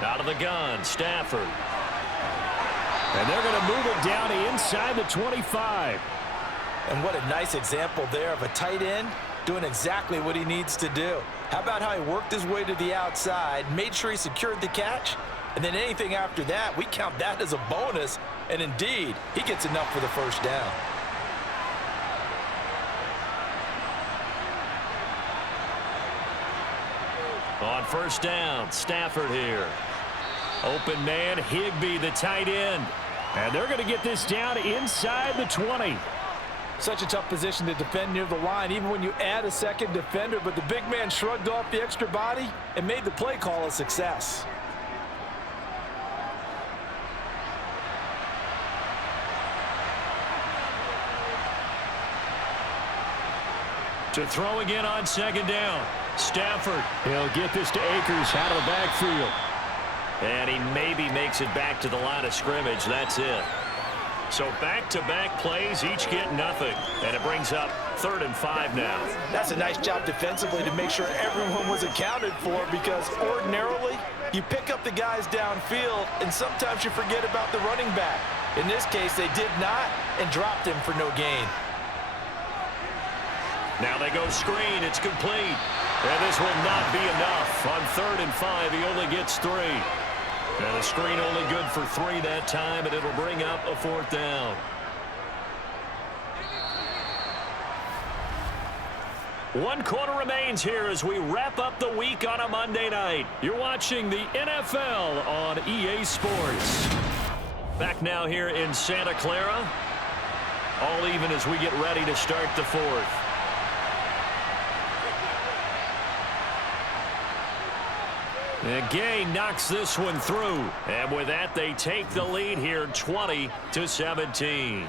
Out of the gun, Stafford. And they're going to move it down inside the 25. And what a nice example there of a tight end doing exactly what he needs to do. How about how he worked his way to the outside, made sure he secured the catch, and then anything after that, we count that as a bonus, and indeed, he gets enough for the 1st down. On 1st down, Stafford here. Open man, Higbee, the tight end. And they're going to get this down inside the 20. Such a tough position to defend near the line, even when you add a second defender, but the big man shrugged off the extra body and made the play call a success. To throw again on 2nd down. Stafford. He'll get this to Akers out of the backfield. And he maybe makes it back to the line of scrimmage. That's it. So back-to-back plays, each get nothing. And it brings up 3rd and 5 now. That's a nice job defensively to make sure everyone was accounted for, because ordinarily you pick up the guys downfield and sometimes you forget about the running back. In this case, they did not and dropped him for no gain. Now they go screen. It's complete. And this will not be enough. On 3rd and 5, he only gets 3. And the screen only good for 3 that time, and it'll bring up a 4th down. One quarter remains here as we wrap up the week on a Monday night. You're watching the NFL on EA Sports. Back now here in Santa Clara. All even as we get ready to start the 4th. And Gay knocks this one through. And with that, they take the lead here 20-17.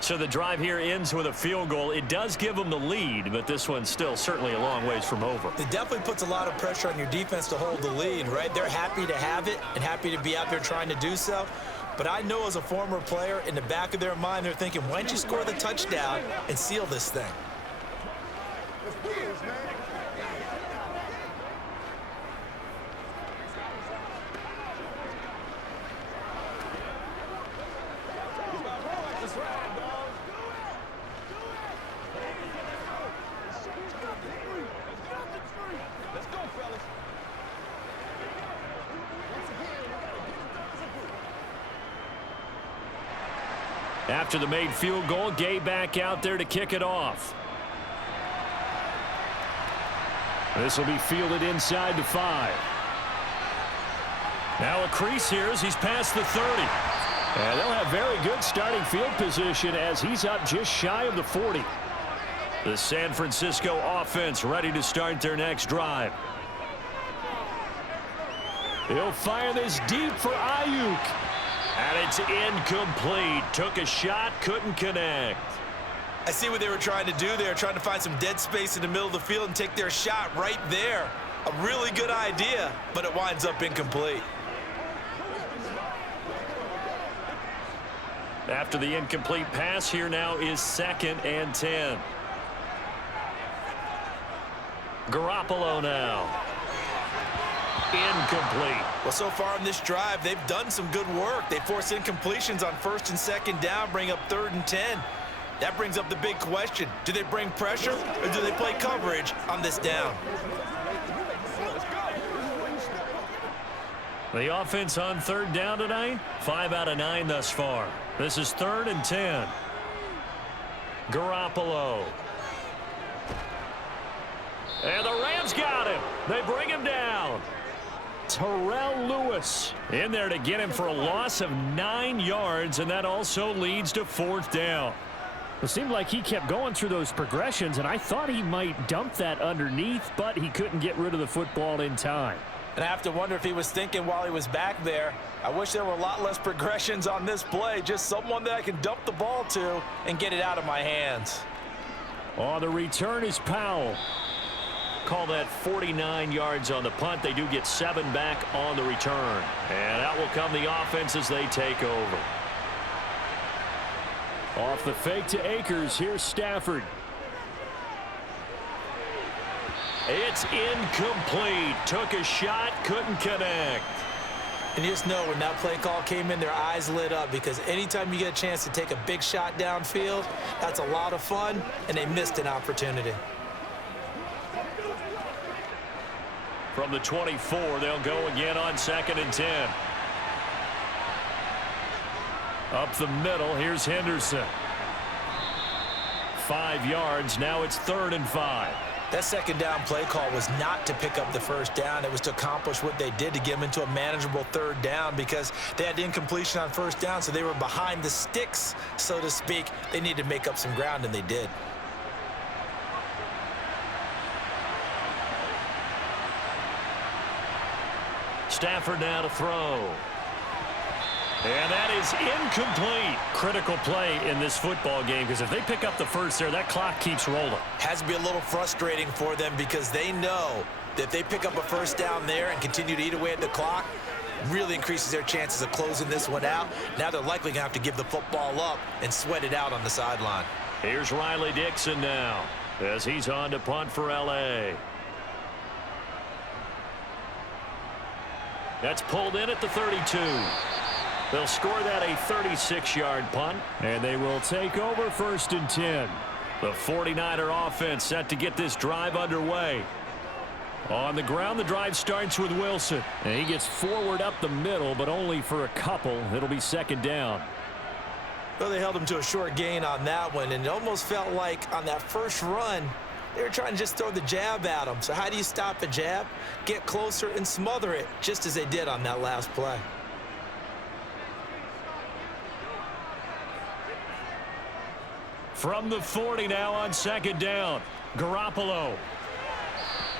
So the drive here ends with a field goal. It does give them the lead, but this one's still certainly a long ways from over. It definitely puts a lot of pressure on your defense to hold the lead, right? They're happy to have it and happy to be out there trying to do so. But I know as a former player, in the back of their mind, they're thinking, why don't you score the touchdown and seal this thing? After the made field goal, Gay back out there to kick it off. This will be fielded inside the 5. Now a crease here as he's past the 30. And they'll have very good starting field position as he's up just shy of the 40. The San Francisco offense ready to start their next drive. He'll fire this deep for Ayuk. And it's incomplete. Took a shot, couldn't connect. I see what they were trying to do there, trying to find some dead space in the middle of the field and take their shot right there. A really good idea, but it winds up incomplete. After the incomplete pass, here now is 2nd and 10. Garoppolo now. Incomplete. Well, so far on this drive, they've done some good work. They force incompletions on 1st and 2nd down, bring up 3rd and 10. That brings up the big question. Do they bring pressure or do they play coverage on this down? The offense on 3rd down tonight, 5 out of 9 thus far. This is 3rd and 10. Garoppolo. And the Rams got him. They bring him down. Terrell Lewis in there to get him for a loss of 9 yards, and that also leads to 4th down. It seemed like he kept going through those progressions, and I thought he might dump that underneath, but he couldn't get rid of the football in time. And I have to wonder if he was thinking while he was back there, I wish there were a lot less progressions on this play, just someone that I can dump the ball to and get it out of my hands. Oh, the return is Powell. Call that 49 yards on the punt. They do get 7 back on the return. And out will come the offense as they take over. Off the fake to Akers. Here's Stafford. It's incomplete. Took a shot, couldn't connect. And you just know when that play call came in, their eyes lit up, because anytime you get a chance to take a big shot downfield, that's a lot of fun, and they missed an opportunity. From the 24, they'll go again on 2nd and 10. Up the middle, here's Henderson. 5 yards, now it's 3rd and 5. That second down play call was not to pick up the first down. It was to accomplish what they did, to get them into a manageable 3rd down, because they had incompletion on 1st down, so they were behind the sticks, so to speak. They needed to make up some ground, and they did. Stafford now to throw. And that is incomplete. Critical play in this football game, because if they pick up the first there, that clock keeps rolling. Has to be a little frustrating for them, because they know that if they pick up a first down there and continue to eat away at the clock, really increases their chances of closing this one out. Now they're likely going to have to give the football up and sweat it out on the sideline. Here's Riley Dixon now, as he's on to punt for L.A. That's pulled in at the 32. They'll score that a 36-yard punt, and they will take over 1st and 10. The 49er offense set to get this drive underway. On the ground, the drive starts with Wilson. And he gets forward up the middle, but only for a couple. It'll be 2nd down. Well, they held him to a short gain on that one, and it almost felt like on that first run, they were trying to just throw the jab at him. So how do you stop a jab? Get closer and smother it, just as they did on that last play. From the 40 now on 2nd down, Garoppolo.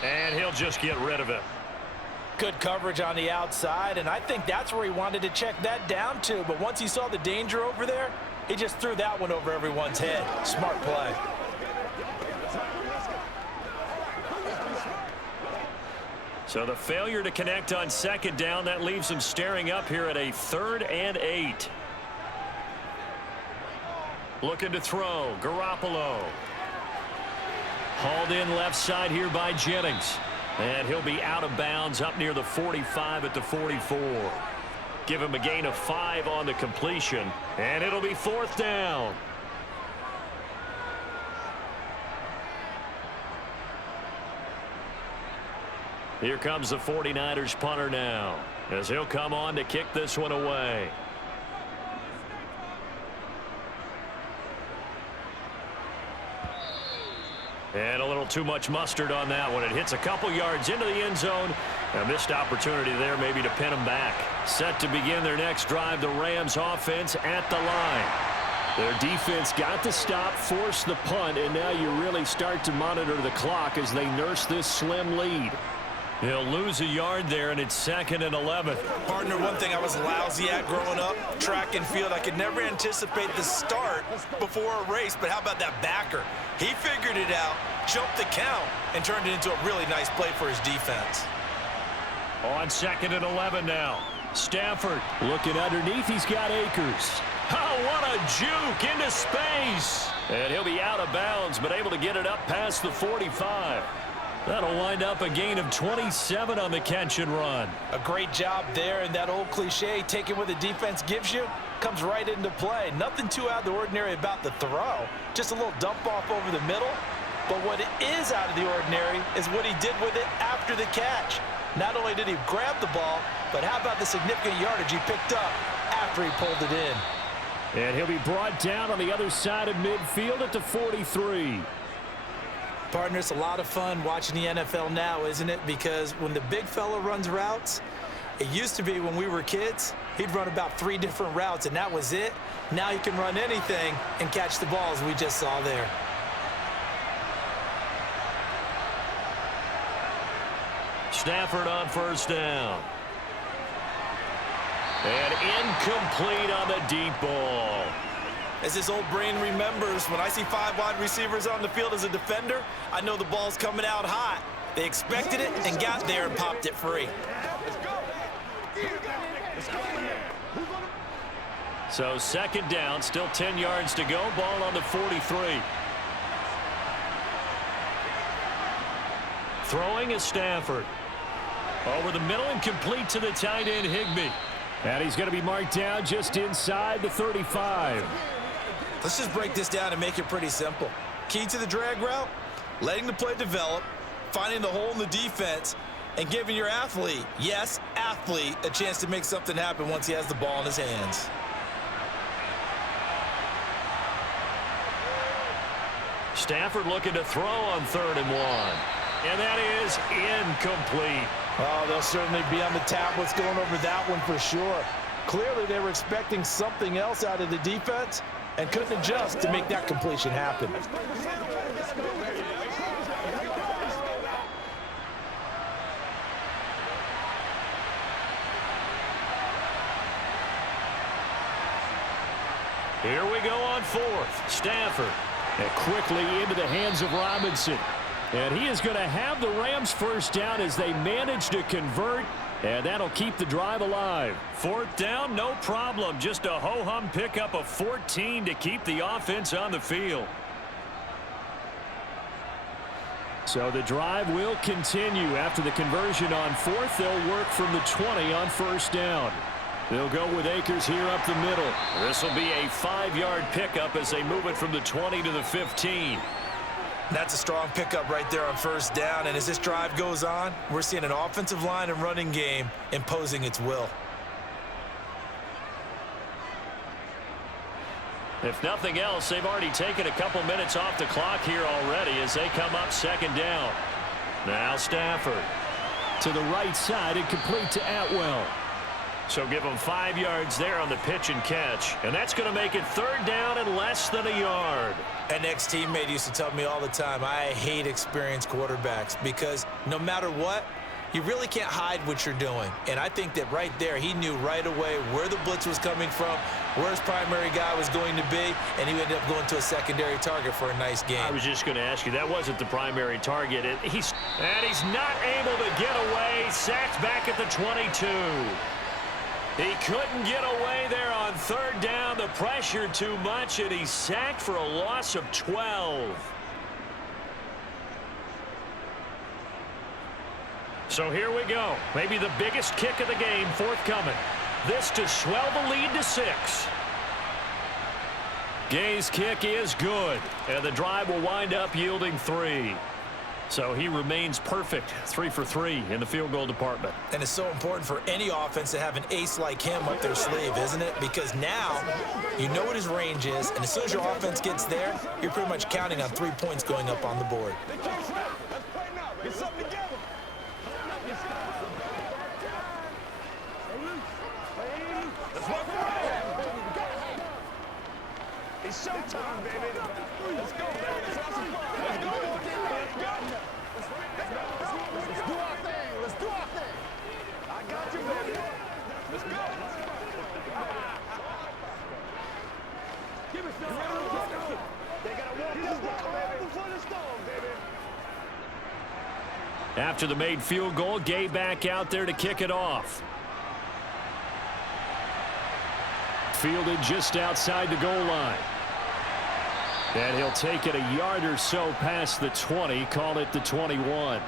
And he'll just get rid of it. Good coverage on the outside, and I think that's where he wanted to check that down to. But once he saw the danger over there, he just threw that one over everyone's head. Smart play. So the failure to connect on 2nd down, that leaves him staring up here at a 3rd and 8. Looking to throw, Garoppolo. Hauled in left side here by Jennings. And he'll be out of bounds up near the 45 at the 44. Give him a gain of 5 on the completion, and it'll be 4th down. Here comes the 49ers punter now, as he'll come on to kick this one away. And a little too much mustard on that one. It hits a couple yards into the end zone. A missed opportunity there maybe to pin them back. Set to begin their next drive, the Rams offense at the line. Their defense got the stop, forced the punt, and now you really start to monitor the clock as they nurse this slim lead. He'll lose a yard there, and it's 2nd and 11. Partner, one thing I was lousy at growing up, track and field. I could never anticipate the start before a race, but how about that backer? He figured it out, jumped the count, and turned it into a really nice play for his defense. On 2nd and 11 now. Stafford looking underneath. He's got Akers. Oh, what a juke into space. And he'll be out of bounds, but able to get it up past the 45. That'll wind up a gain of 27 on the catch and run. A great job there, and that old cliche, taking what the defense gives you, comes right into play. Nothing too out of the ordinary about the throw. Just a little dump off over the middle. But what is out of the ordinary is what he did with it after the catch. Not only did he grab the ball, but how about the significant yardage he picked up after he pulled it in. And he'll be brought down on the other side of midfield at the 43. Partner, it's a lot of fun watching the NFL now, isn't it? Because when the big fella runs routes, it used to be when we were kids, he'd run about 3 different routes, and that was it. Now he can run anything and catch the balls we just saw there. Stafford on 1st down. And incomplete on the deep ball. As his old brain remembers, when I see 5 wide receivers on the field as a defender, I know the ball's coming out hot. They expected it and got there and popped it free. So 2nd down, still 10 yards to go. Ball on the 43. Throwing is Stafford. Over the middle and complete to the tight end, Higbee. And he's going to be marked down just inside the 35. Let's just break this down and make it pretty simple. Key to the drag route, letting the play develop, finding the hole in the defense, and giving your athlete, yes, athlete, a chance to make something happen once he has the ball in his hands. Stafford looking to throw on 3rd and 1. And that is incomplete. Oh, they'll certainly be on the tablets going over that one for sure. Clearly, they were expecting something else out of the defense and couldn't adjust to make that completion happen. Here we go on 4th. Stafford. And quickly into the hands of Robinson. And he is going to have the Rams first down as they manage to convert. And that'll keep the drive alive. 4th down, no problem. Just a ho-hum pickup of 14 to keep the offense on the field. So the drive will continue. After the conversion on 4th, they'll work from the 20 on 1st down. They'll go with Akers here up the middle. This will be a 5-yard pickup as they move it from the 20 to the 15. That's a strong pickup right there on 1st down. And as this drive goes on, we're seeing an offensive line and running game imposing its will. If nothing else, they've already taken a couple minutes off the clock here already as they come up 2nd down. Now Stafford. To the right side and complete to Atwell. So give them 5 yards there on the pitch and catch. And that's going to make it 3rd down and less than a yard. An ex-teammate used to tell me all the time, I hate experienced quarterbacks because no matter what, you really can't hide what you're doing. And I think that right there, he knew right away where the blitz was coming from, where his primary guy was going to be, and he ended up going to a secondary target for a nice game. I was just going to ask you, that wasn't the primary target. He's not able to get away. Sacked back at the 22. He couldn't get away there on 3rd down. The pressure too much, and he's sacked for a loss of 12. So here we go. Maybe the biggest kick of the game forthcoming. This to swell the lead to 6. Gay's kick is good, and the drive will wind up yielding 3. So he remains perfect, 3 for 3 in the field goal department. And it's so important for any offense to have an ace like him up their sleeve, isn't it? Because now you know what his range is, and as soon as your offense gets there, you're pretty much counting on 3 points going up on the board. It's showtime, baby. Let's go, baby. Let's have some fun. Let's go. Let's do our thing. Let's do our thing. I got you, baby. Let's go. Give me some. They gotta walk this down, baby. Before the storm, baby. After the made field goal, Gay back out there to kick it off. Fielded just outside the goal line. And he'll take it a yard or so past the 20, call it the 21.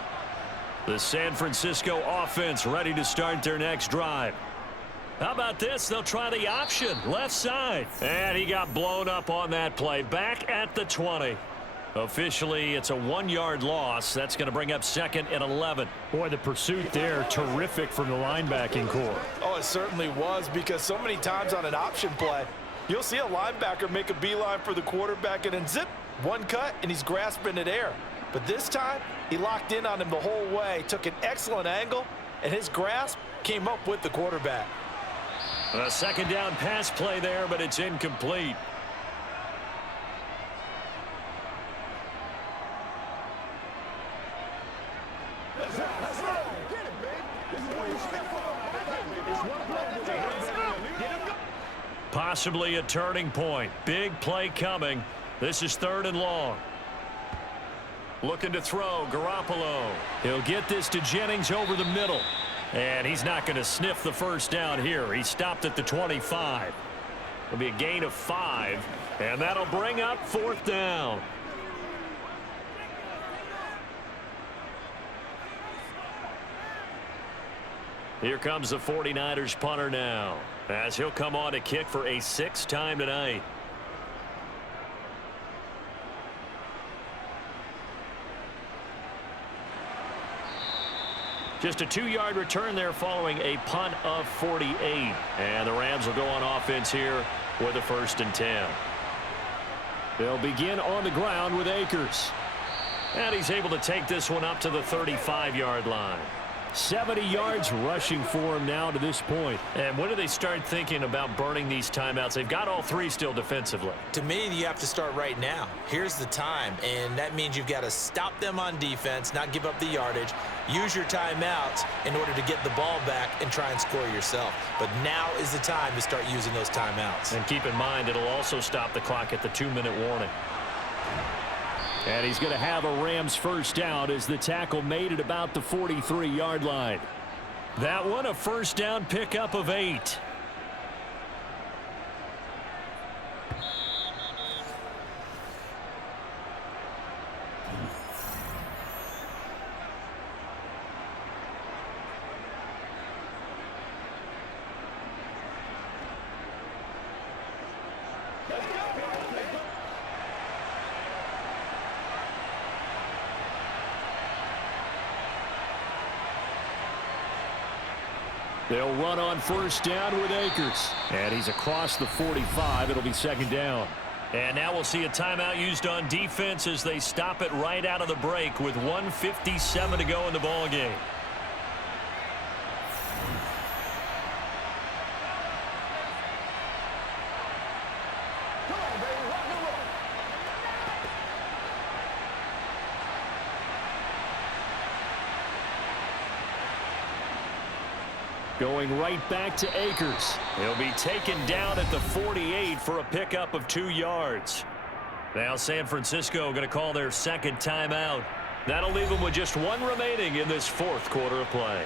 The San Francisco offense ready to start their next drive. How about this? They'll try the option, left side. And he got blown up on that play, back at the 20. Officially, it's a 1-yard loss. That's going to bring up 2nd and 11. Boy, the pursuit there, terrific from the linebacking core. Oh, it certainly was, because so many times on an option play, you'll see a linebacker make a beeline for the quarterback and then zip, one cut, and he's grasping at air. But this time, he locked in on him the whole way, took an excellent angle, and his grasp came up with the quarterback. A 2nd down pass play there, but it's incomplete. Possibly a turning point. Big play coming. This is 3rd and long. Looking to throw, Garoppolo. He'll get this to Jennings over the middle. And he's not going to sniff the first down here. He stopped at the 25. It'll be a gain of 5. And that'll bring up 4th down. Here comes the 49ers punter now, as he'll come on to kick for a 6th time tonight. Just a 2-yard return there following a punt of 48. And the Rams will go on offense here with a 1st and 10. They'll begin on the ground with Akers. And he's able to take this one up to the 35-yard line. 70 yards rushing for him now to this point. And when do they start thinking about burning these timeouts? They've got all 3 still defensively. To me, you have to start right now. Here's the time, and that means you've got to stop them on defense, not give up the yardage, use your timeouts in order to get the ball back and try and score yourself. But now is the time to start using those timeouts. And keep in mind, it'll also stop the clock at the 2-minute warning. And he's going to have a Rams 1st down as the tackle made it about the 43-yard line. That one a 1st down pickup of 8. They'll run on 1st down with Akers. And he's across the 45. It'll be 2nd down. And now we'll see a timeout used on defense as they stop it right out of the break with 1:57 to go in the ballgame. Going right back to Akers. He'll be taken down at the 48 for a pickup of 2 yards. Now San Francisco going to call their 2nd timeout. That'll leave them with just 1 remaining in this 4th quarter of play.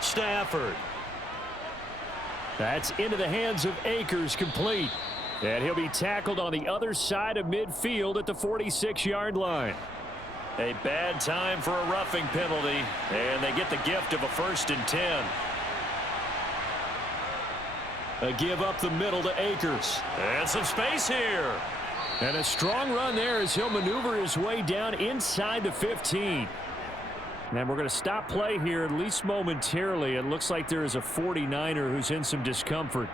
Stafford. That's into the hands of Akers, complete. And he'll be tackled on the other side of midfield at the 46-yard line. A bad time for a roughing penalty, and they get the gift of a 1st and 10. A give up the middle to Akers. And some space here. And a strong run there as he'll maneuver his way down inside the 15. And we're going to stop play here, at least momentarily. It looks like there is a 49er who's in some discomfort.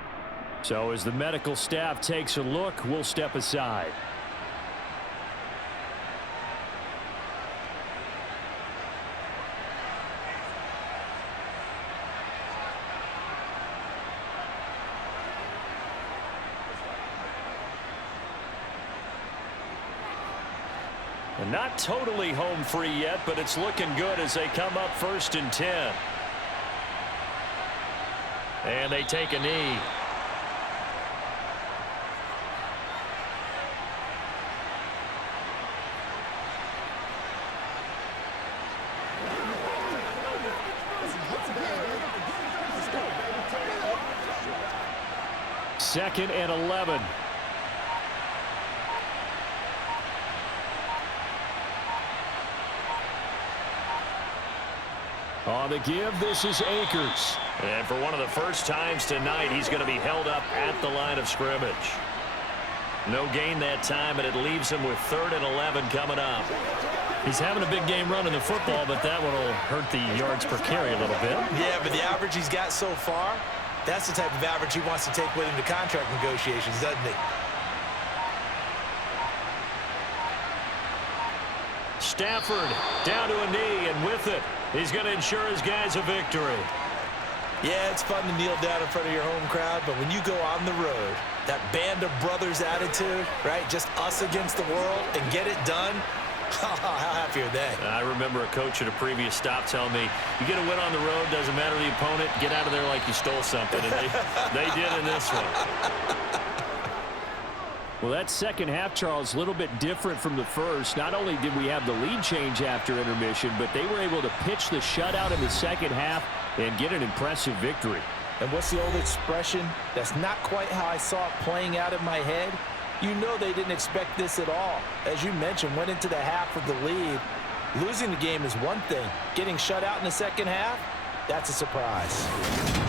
So as the medical staff takes a look, we'll step aside. And not totally home free yet, but it's looking good as they come up 1st and 10. And they take a knee. Second and 11. On the give, this is Akers. And for one of the first times tonight, he's going to be held up at the line of scrimmage. No gain that time, and it leaves him with 3rd and 11 coming up. He's having a big game running the football, but that one will hurt the yards per carry a little bit. Yeah, but the average he's got so far, that's the type of average he wants to take with him to contract negotiations, doesn't he? Stafford down to a knee, and with it, he's going to ensure his guys a victory. Yeah, it's fun to kneel down in front of your home crowd, but when you go on the road, that band of brothers attitude, right, just us against the world, and get it done, how happy are they? I remember a coach at a previous stop telling me, you get a win on the road, doesn't matter the opponent, get out of there like you stole something, and they did in this one. Well, that second half, Charles, a little bit different from the first. Not only did we have the lead change after intermission, but they were able to pitch the shutout in the second half and get an impressive victory. And what's the old expression? That's not quite how I saw it playing out in my head. You know they didn't expect this at all. As you mentioned, went into the half with the lead. Losing the game is one thing. Getting shut out in the second half, that's a surprise.